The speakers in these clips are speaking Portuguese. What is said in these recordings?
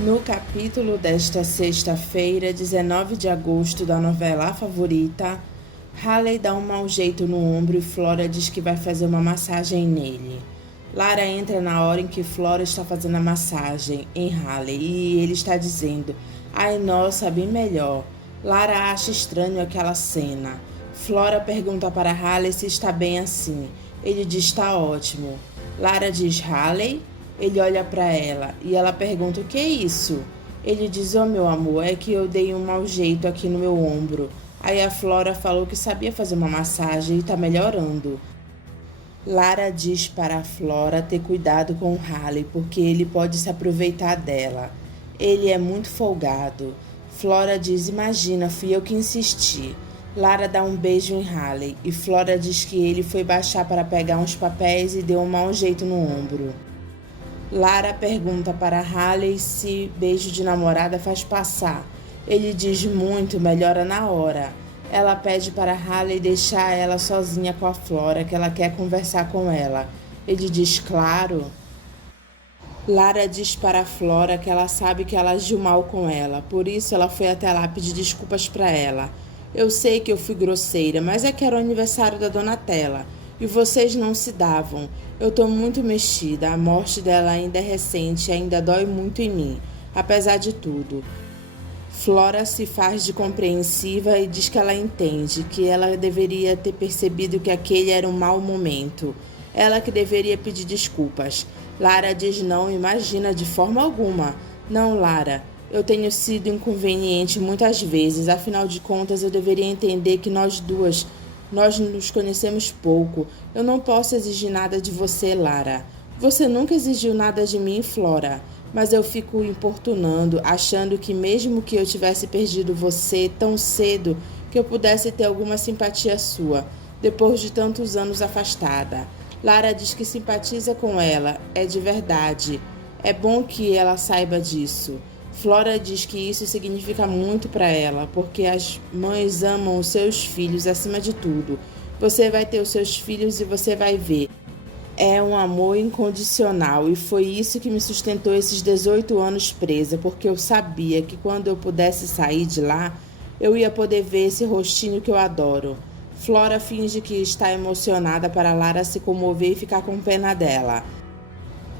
No capítulo desta sexta-feira, 19 de agosto, da novela A Favorita, Haley dá um mau jeito no ombro e Flora diz que vai fazer uma massagem nele. Lara entra na hora em que Flora está fazendo a massagem em Haley e ele está dizendo: "Ai, nossa, bem melhor." Lara acha estranho aquela cena. Flora pergunta para Haley se está bem assim. Ele diz: "Está ótimo." Lara diz: "Haley?" Ele olha para ela e ela pergunta: "O que é isso?" Ele diz: "Oh, meu amor, é que eu dei um mau jeito aqui no meu ombro." Aí a Flora falou que sabia fazer uma massagem e está melhorando. Lara diz para a Flora ter cuidado com Haley, porque ele pode se aproveitar dela. Ele é muito folgado. Flora diz: "Imagina, fui eu que insisti." Lara dá um beijo em Haley e Flora diz que ele foi baixar para pegar uns papéis e deu um mau jeito no ombro. Lara pergunta para Haley se beijo de namorada faz passar. Ele diz: "Muito, melhora na hora." Ela pede para Haley deixar ela sozinha com a Flora, que ela quer conversar com ela. Ele diz: "Claro." Lara diz para a Flora que ela sabe que ela agiu mal com ela, por isso ela foi até lá pedir desculpas para ela. "Eu sei que eu fui grosseira, mas é que era o aniversário da Donatella e vocês não se davam. Eu tô muito mexida, a morte dela ainda é recente e ainda dói muito em mim, apesar de tudo." Flora se faz de compreensiva e diz que ela entende, que ela deveria ter percebido que aquele era um mau momento. Ela que deveria pedir desculpas. Lara diz: "Não, imagina, de forma alguma." "Não, Lara, eu tenho sido inconveniente muitas vezes, afinal de contas eu deveria entender que nós nos conhecemos pouco. Eu não posso exigir nada de você, Lara." "Você nunca exigiu nada de mim, Flora. Mas eu fico importunando, achando que mesmo que eu tivesse perdido você tão cedo, que eu pudesse ter alguma simpatia sua, depois de tantos anos afastada." Lara diz que simpatiza com ela, é de verdade. É bom que ela saiba disso. Flora diz que isso significa muito para ela, porque as mães amam os seus filhos acima de tudo. Você vai ter os seus filhos e você vai ver. É um amor incondicional e foi isso que me sustentou esses 18 anos presa, porque eu sabia que quando eu pudesse sair de lá, eu ia poder ver esse rostinho que eu adoro. Flora finge que está emocionada para Lara se comover e ficar com pena dela.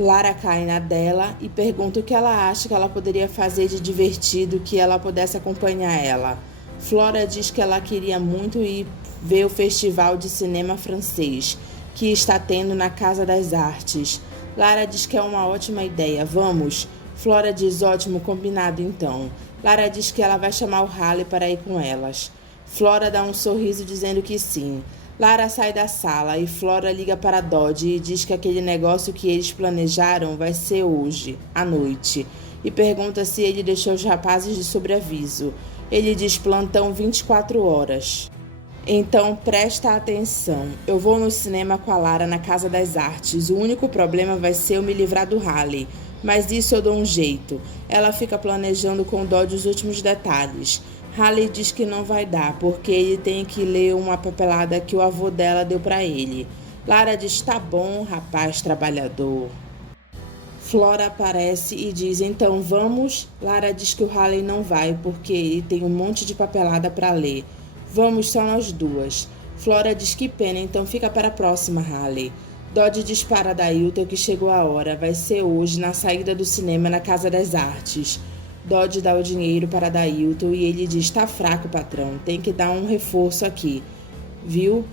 Lara cai na dela e pergunta o que ela acha que ela poderia fazer de divertido que ela pudesse acompanhar ela. Flora diz que ela queria muito ir ver o festival de cinema francês que está tendo na Casa das Artes. Lara diz que é uma ótima ideia. "Vamos?" Flora diz: "Ótimo, combinado então." Lara diz que ela vai chamar o Haley para ir com elas. Flora dá um sorriso dizendo que sim. Lara sai da sala e Flora liga para Dodge e diz que aquele negócio que eles planejaram vai ser hoje, à noite, e pergunta se ele deixou os rapazes de sobreaviso. Ele diz: "Plantão 24 horas." "Então presta atenção. Eu vou no cinema com a Lara na Casa das Artes. O único problema vai ser eu me livrar do Haley. Mas isso eu dou um jeito." Ela fica planejando com Dodge os últimos detalhes. Haley diz que não vai dar, porque ele tem que ler uma papelada que o avô dela deu para ele. Lara diz: "Tá bom, rapaz trabalhador." Flora aparece e diz: "Então vamos?" Lara diz que o Haley não vai, porque ele tem um monte de papelada para ler. "Vamos só nós duas." Flora diz: "Que pena, então fica para a próxima, Haley." Dodge diz para Dailton que chegou a hora, vai ser hoje, na saída do cinema na Casa das Artes. Dodge dá o dinheiro para Dailton e ele diz: "Tá fraco, patrão, tem que dar um reforço aqui, viu?"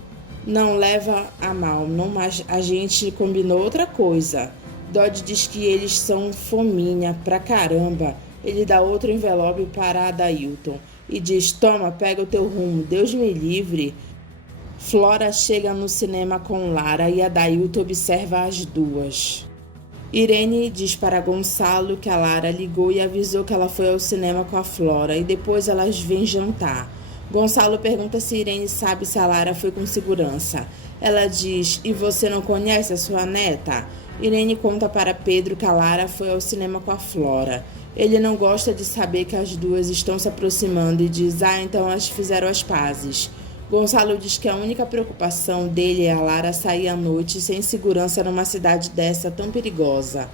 "Não leva a mal, não, mas a gente combinou outra coisa." Dodge diz que eles são fominha pra caramba. Ele dá outro envelope para a Dailton e diz: "Toma, pega o teu rumo, Deus me livre." Flora chega no cinema com Lara e a Dailton observa as duas. Irene diz para Gonçalo que a Lara ligou e avisou que ela foi ao cinema com a Flora e depois elas vêm jantar. Gonçalo pergunta se Irene sabe se a Lara foi com segurança. Ela diz: "E você não conhece a sua neta?" Irene conta para Pedro que a Lara foi ao cinema com a Flora. Ele não gosta de saber que as duas estão se aproximando e diz: "Ah, então elas fizeram as pazes." Gonçalo diz que a única preocupação dele é a Lara sair à noite sem segurança numa cidade dessa tão perigosa.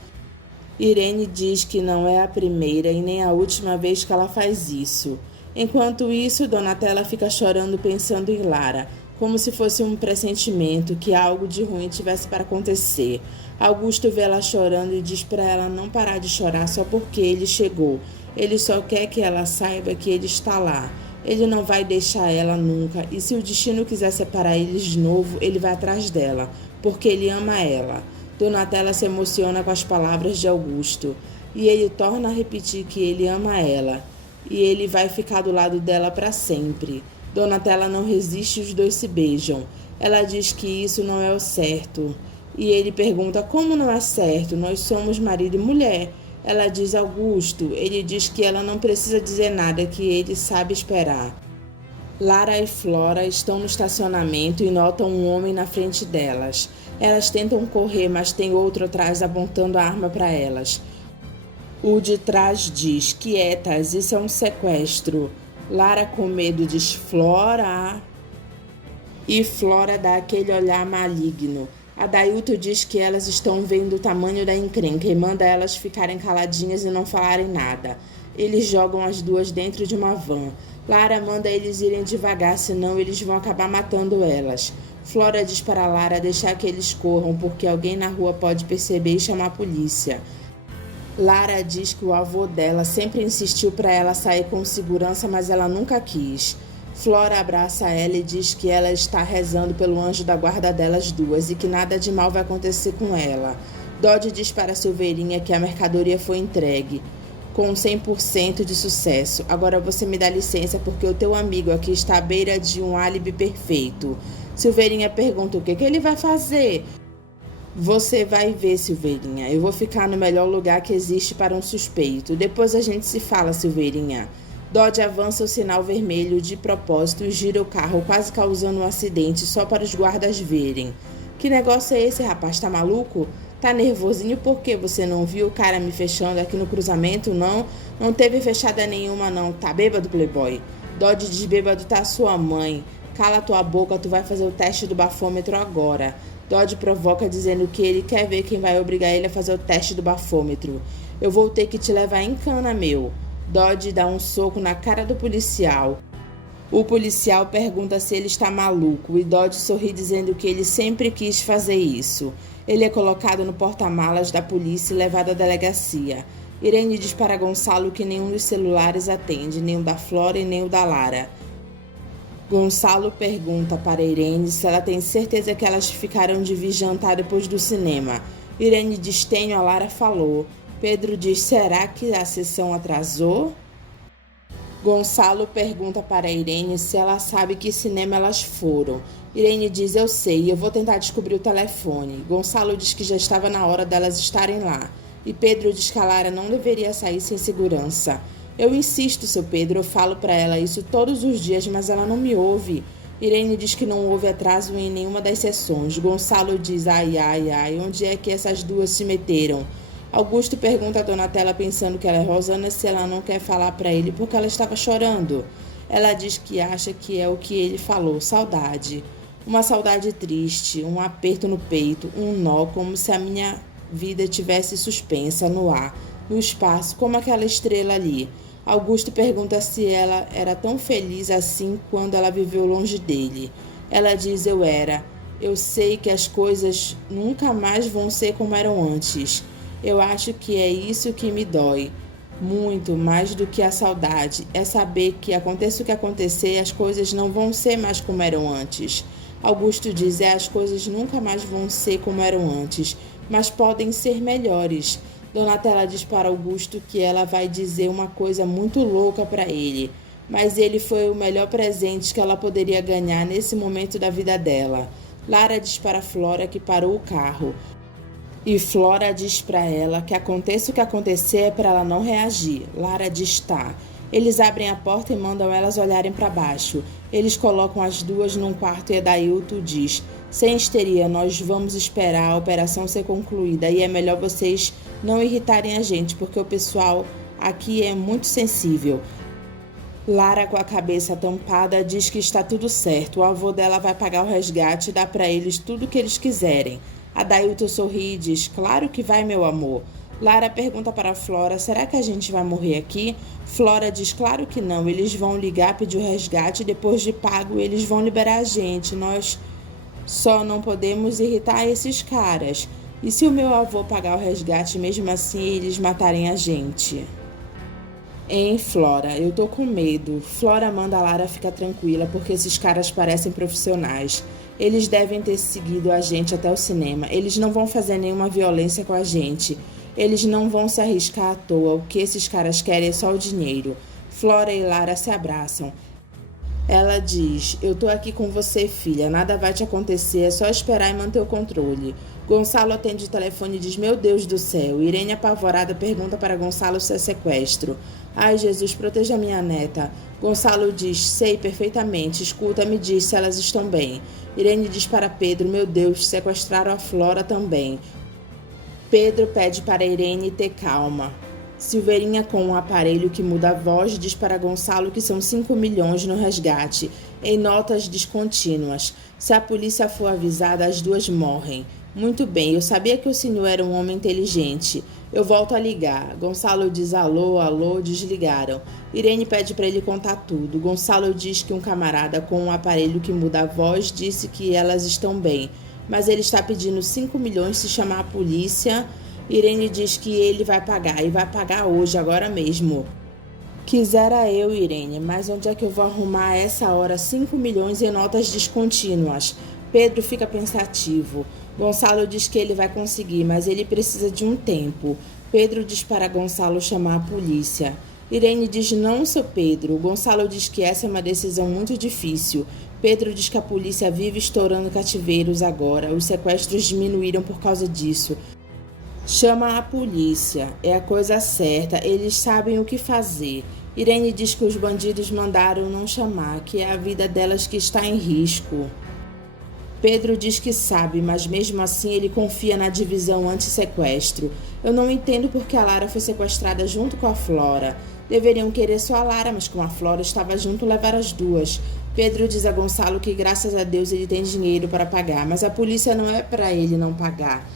Irene diz que não é a primeira e nem a última vez que ela faz isso. Enquanto isso, Donatella fica chorando pensando em Lara, como se fosse um pressentimento que algo de ruim tivesse para acontecer. Augusto vê ela chorando e diz para ela não parar de chorar só porque ele chegou. Ele só quer que ela saiba que ele está lá. Ele não vai deixar ela nunca, e se o destino quiser separar eles de novo, ele vai atrás dela, porque ele ama ela. Donatella se emociona com as palavras de Augusto, e ele torna a repetir que ele ama ela, e ele vai ficar do lado dela para sempre. Donatella não resiste e os dois se beijam. Ela diz que isso não é o certo, e ele pergunta como não é certo, nós somos marido e mulher. Ela diz Augusto, ele diz que ela não precisa dizer nada, que ele sabe esperar. Lara e Flora estão no estacionamento e notam um homem na frente delas. Elas tentam correr, mas tem outro atrás apontando a arma para elas. O de trás diz, quietas, isso é um sequestro. Lara com medo diz, Flora. E Flora dá aquele olhar maligno. Adailton diz que elas estão vendo o tamanho da encrenca e manda elas ficarem caladinhas e não falarem nada. Eles jogam as duas dentro de uma van. Lara manda eles irem devagar, senão eles vão acabar matando elas. Flora diz para Lara deixar que eles corram, porque alguém na rua pode perceber e chamar a polícia. Lara diz que o avô dela sempre insistiu para ela sair com segurança, mas ela nunca quis. Flora abraça ela e diz que ela está rezando pelo anjo da guarda delas duas e que nada de mal vai acontecer com ela. Dodge diz para Silveirinha que a mercadoria foi entregue, com 100% de sucesso. Agora você me dá licença porque o teu amigo aqui está à beira de um álibi perfeito. Silveirinha pergunta o que ele vai fazer. Você vai ver, Silveirinha. Eu vou ficar no melhor lugar que existe para um suspeito. Depois a gente se fala, Silveirinha. Dodge avança o sinal vermelho de propósito e gira o carro, quase causando um acidente, só para os guardas verem. Que negócio é esse, rapaz? Tá maluco? Tá nervosinho porque você não viu o cara me fechando aqui no cruzamento, não? Não teve fechada nenhuma, não. Tá bêbado, playboy? Dodge diz, bêbado tá sua mãe. Cala tua boca, tu vai fazer o teste do bafômetro agora. Dodge provoca dizendo que ele quer ver quem vai obrigar ele a fazer o teste do bafômetro. Eu vou ter que te levar em cana, meu. Dodge dá um soco na cara do policial. O policial pergunta se ele está maluco e Dodge sorri dizendo que ele sempre quis fazer isso. Ele é colocado no porta-malas da polícia e levado à delegacia. Irene diz para Gonçalo que nenhum dos celulares atende, nem o da Flora e nem o da Lara. Gonçalo pergunta para Irene se ela tem certeza que elas ficaram de vir jantar depois do cinema. Irene diz tenho, a Lara falou. Pedro diz, será que a sessão atrasou? Gonçalo pergunta para Irene se ela sabe que cinema elas foram. Irene diz, eu sei, eu vou tentar descobrir o telefone. Gonçalo diz que já estava na hora delas estarem lá. E Pedro diz que a Lara não deveria sair sem segurança. Eu insisto, seu Pedro, eu falo para ela isso todos os dias, mas ela não me ouve. Irene diz que não houve atraso em nenhuma das sessões. Gonçalo diz, ai, ai, ai, onde é que essas duas se meteram? Augusto pergunta a Donatella pensando que ela é Rosana se ela não quer falar para ele porque ela estava chorando. Ela diz que acha que é o que ele falou, saudade. Uma saudade triste, um aperto no peito, um nó, como se a minha vida tivesse suspensa no ar, no espaço, como aquela estrela ali. Augusto pergunta se ela era tão feliz assim quando ela viveu longe dele. Ela diz, eu era. Eu sei que as coisas nunca mais vão ser como eram antes. Eu acho que é isso que me dói, muito mais do que a saudade, é saber que aconteça o que acontecer, as coisas não vão ser mais como eram antes. Augusto diz, as coisas nunca mais vão ser como eram antes, mas podem ser melhores. Donatella diz para Augusto que ela vai dizer uma coisa muito louca para ele, mas ele foi o melhor presente que ela poderia ganhar nesse momento da vida dela. Lara diz para Flora que parou o carro. E Flora diz para ela que aconteça o que acontecer é para ela não reagir. Lara diz tá. Eles abrem a porta e mandam elas olharem para baixo. Eles colocam as duas num quarto e Adailton diz, sem histeria, nós vamos esperar a operação ser concluída e é melhor vocês não irritarem a gente, porque o pessoal aqui é muito sensível. Lara, com a cabeça tampada, diz que está tudo certo. O avô dela vai pagar o resgate e dar para eles tudo o que eles quiserem. Adailton sorri e diz, claro que vai, meu amor. Lara pergunta para Flora, será que a gente vai morrer aqui? Flora diz, claro que não, eles vão ligar, pedir o resgate, depois de pago eles vão liberar a gente, nós só não podemos irritar esses caras. E se o meu avô pagar o resgate, mesmo assim eles matarem a gente? Hein, Flora, eu tô com medo. Flora manda a Lara ficar tranquila porque esses caras parecem profissionais. Eles devem ter seguido a gente até o cinema. Eles não vão fazer nenhuma violência com a gente. Eles não vão se arriscar à toa. O que esses caras querem é só o dinheiro. Flora e Lara se abraçam. Ela diz, eu tô aqui com você, filha. Nada vai te acontecer, é só esperar e manter o controle. Gonçalo atende o telefone e diz, meu Deus do céu. Irene, apavorada, pergunta para Gonçalo se é sequestro. Ai, Jesus, proteja minha neta. Gonçalo diz, sei perfeitamente. Escuta, me diz se elas estão bem. Irene diz para Pedro, meu Deus, sequestraram a Flora também. Pedro pede para Irene ter calma. Silveirinha, com um aparelho que muda a voz, diz para Gonçalo que são 5 milhões no resgate, em notas descontínuas. Se a polícia for avisada, as duas morrem. Muito bem, eu sabia que o senhor era um homem inteligente. Eu volto a ligar. Gonçalo diz alô, alô, desligaram. Irene pede para ele contar tudo. Gonçalo diz que um camarada com um aparelho que muda a voz disse que elas estão bem, mas ele está pedindo 5 milhões se chamar a polícia. Irene diz que ele vai pagar, e vai pagar hoje, agora mesmo. Quisera eu, Irene, mas onde é que eu vou arrumar a essa hora 5 milhões em notas descontínuas? Pedro fica pensativo. Gonçalo diz que ele vai conseguir, mas ele precisa de um tempo. Pedro diz para Gonçalo chamar a polícia. Irene diz não, seu Pedro. Gonçalo diz que essa é uma decisão muito difícil. Pedro diz que a polícia vive estourando cativeiros agora. Os sequestros diminuíram por causa disso. Chama a polícia, é a coisa certa, eles sabem o que fazer. Irene diz que os bandidos mandaram não chamar, que é a vida delas que está em risco. Pedro diz que sabe, mas mesmo assim ele confia na divisão anti-sequestro. Eu não entendo porque a Lara foi sequestrada junto com a Flora. Deveriam querer só a Lara, mas como a Flora estava junto, levaram as duas. Pedro diz a Gonçalo que graças a Deus ele tem dinheiro para pagar, mas a polícia não é para ele não pagar.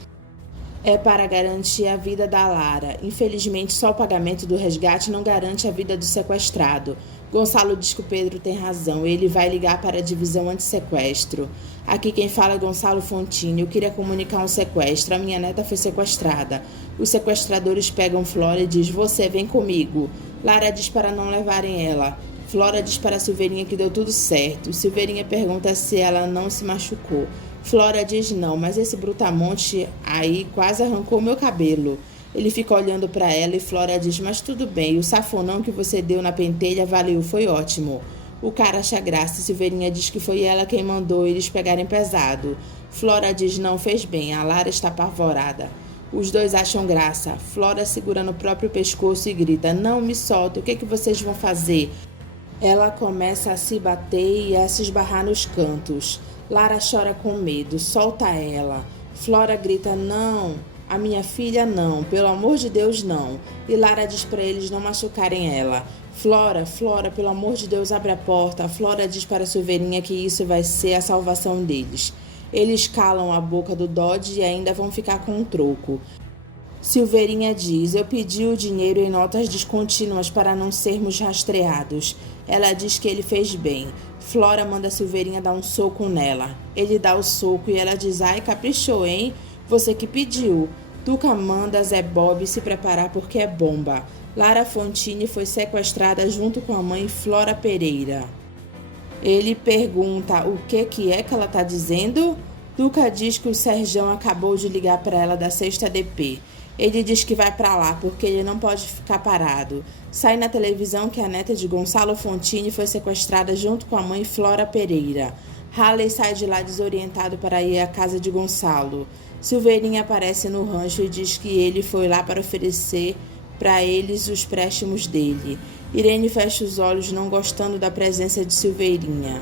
É para garantir a vida da Lara. Infelizmente, só o pagamento do resgate não garante a vida do sequestrado. Gonçalo diz que o Pedro tem razão. Ele vai ligar para a divisão anti-sequestro. Aqui quem fala é Gonçalo Fontini. Eu queria comunicar um sequestro. A minha neta foi sequestrada. Os sequestradores pegam Flora e diz, você vem comigo. Lara diz para não levarem ela. Flora diz para Silveirinha que deu tudo certo. Silveirinha pergunta se ela não se machucou. Flora diz não, mas esse brutamonte aí quase arrancou meu cabelo. Ele fica olhando para ela e Flora diz, mas tudo bem, o safonão que você deu na pentelha valeu, foi ótimo. O cara acha graça e Silveirinha diz que foi ela quem mandou eles pegarem pesado. Flora diz, não, fez bem, a Lara está apavorada. Os dois acham graça. Flora segura no próprio pescoço e grita, não me solta, o que vocês vão fazer? Ela começa a se bater e a se esbarrar nos cantos. Lara chora com medo, solta ela. Flora grita, não, a minha filha não, pelo amor de Deus não. E Lara diz para eles não machucarem ela. Flora, pelo amor de Deus, abre a porta. Flora diz para Silveirinha que isso vai ser a salvação deles. Eles calam a boca do Dodge e ainda vão ficar com um troco. Silveirinha diz, eu pedi o dinheiro em notas descontínuas para não sermos rastreados. Ela diz que ele fez bem. Flora manda Silveirinha dar um soco nela. Ele dá o soco e ela diz, ai, caprichou, hein? Você que pediu. Tuca manda Zé Bob se preparar porque é bomba. Lara Fontini foi sequestrada junto com a mãe Flora Pereira. Ele pergunta o que é que ela tá dizendo? Tuca diz que o Serjão acabou de ligar para ela da 6ª DP. Ele diz que vai para lá porque ele não pode ficar parado. Sai na televisão que a neta de Gonçalo Fontini foi sequestrada junto com a mãe Flora Pereira. Halley sai de lá desorientado para ir à casa de Gonçalo. Silveirinha aparece no rancho e diz que ele foi lá para oferecer para eles os préstimos dele. Irene fecha os olhos não gostando da presença de Silveirinha.